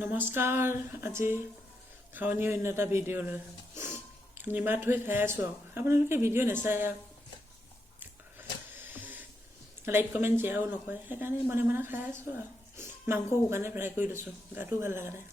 নমস্কাৰ। আজি খাৱনি অন্য এটা ভিডিঅ'লৈ নিমা থৈ খাই আছোঁ আৰু আপোনালোকে ভিডিঅ' নাচায় আৰু লাইক কমেণ্ট শ্বেয়াৰো নকৰে, সেইকাৰণে মনে মনে খাই আছোঁ আৰু মাংস শুকানে ফ্ৰাই কৰি দিছোঁ, গাটো ভাল লগা নাই।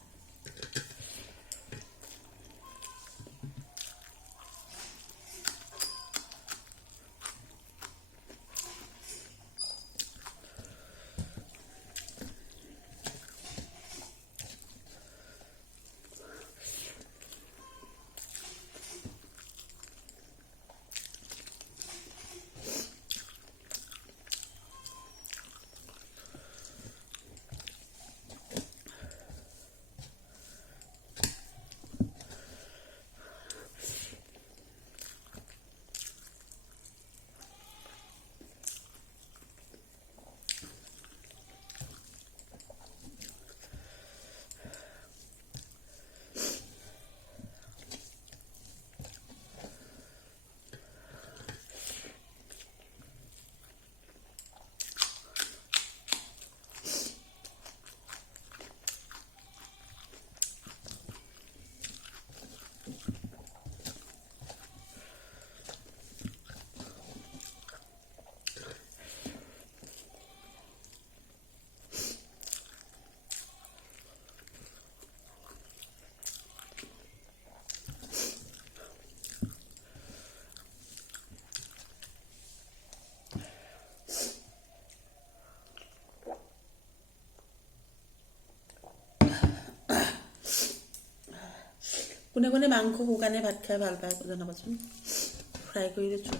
কোনে কোনে মাংস শুকানে ভাত খাই ভাল পায় জনাবচোন। ফ্ৰাই কৰি দিছোঁ।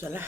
জ্বলা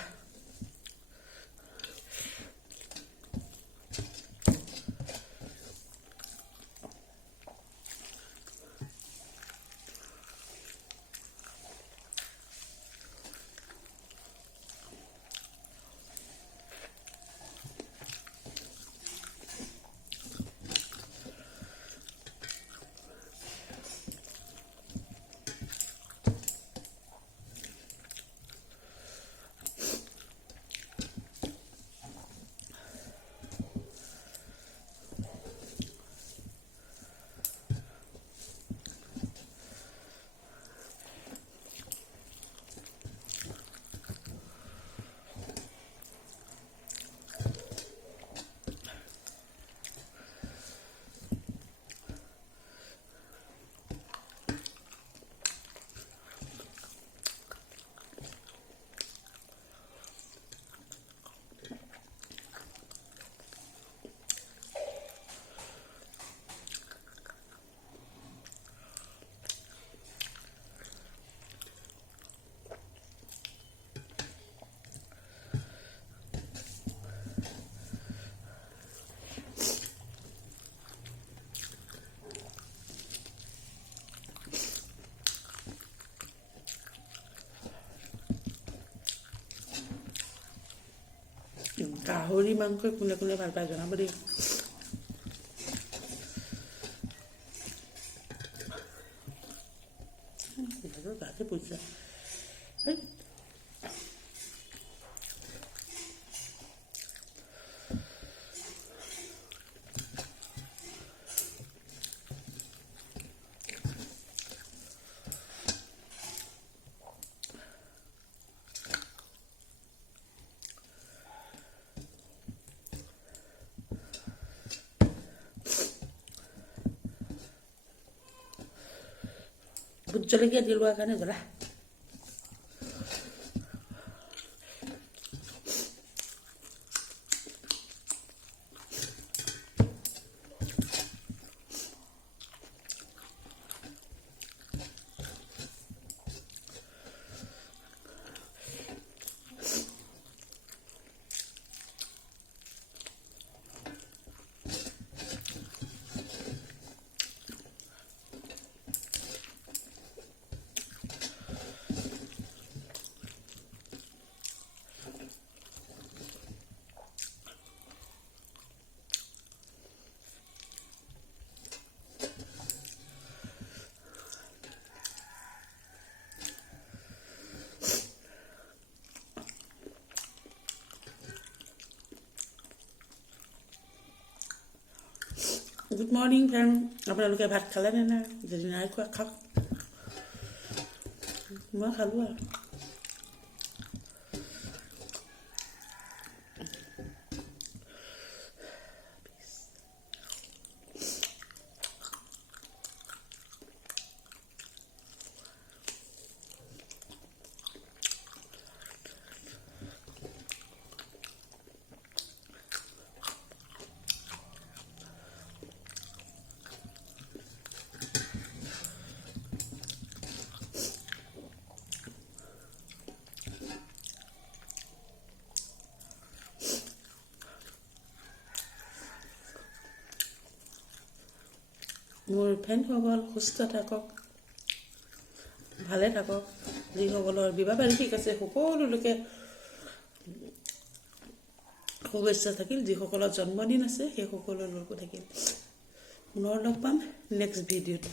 গাহৰি মাংস কোনে কোনে ভাল পায় জনাব দেই। গাতে পইচা ভোট জলকীয়া দি লোৱাৰ কাৰণে জ্বলা গুড মৰ্ণিং ফ্ৰেণ্ড আপোনালোকে ভাত খালেনে নাই যদি নাই খোৱা খাওক মই খালোঁ আৰু মোৰ ফ্ৰেণ্ডসকল সুস্থ থাকক ভালে থাকক যিসকলৰ বিবাহ বাৰ্ষিক আছে সকলোলৈকে শুভেচ্ছা থাকিল যিসকলৰ জন্মদিন আছে সেই সকলৰ লগতো থাকিল পুনৰ লগ পাম নেক্সট ভিডিঅ'ত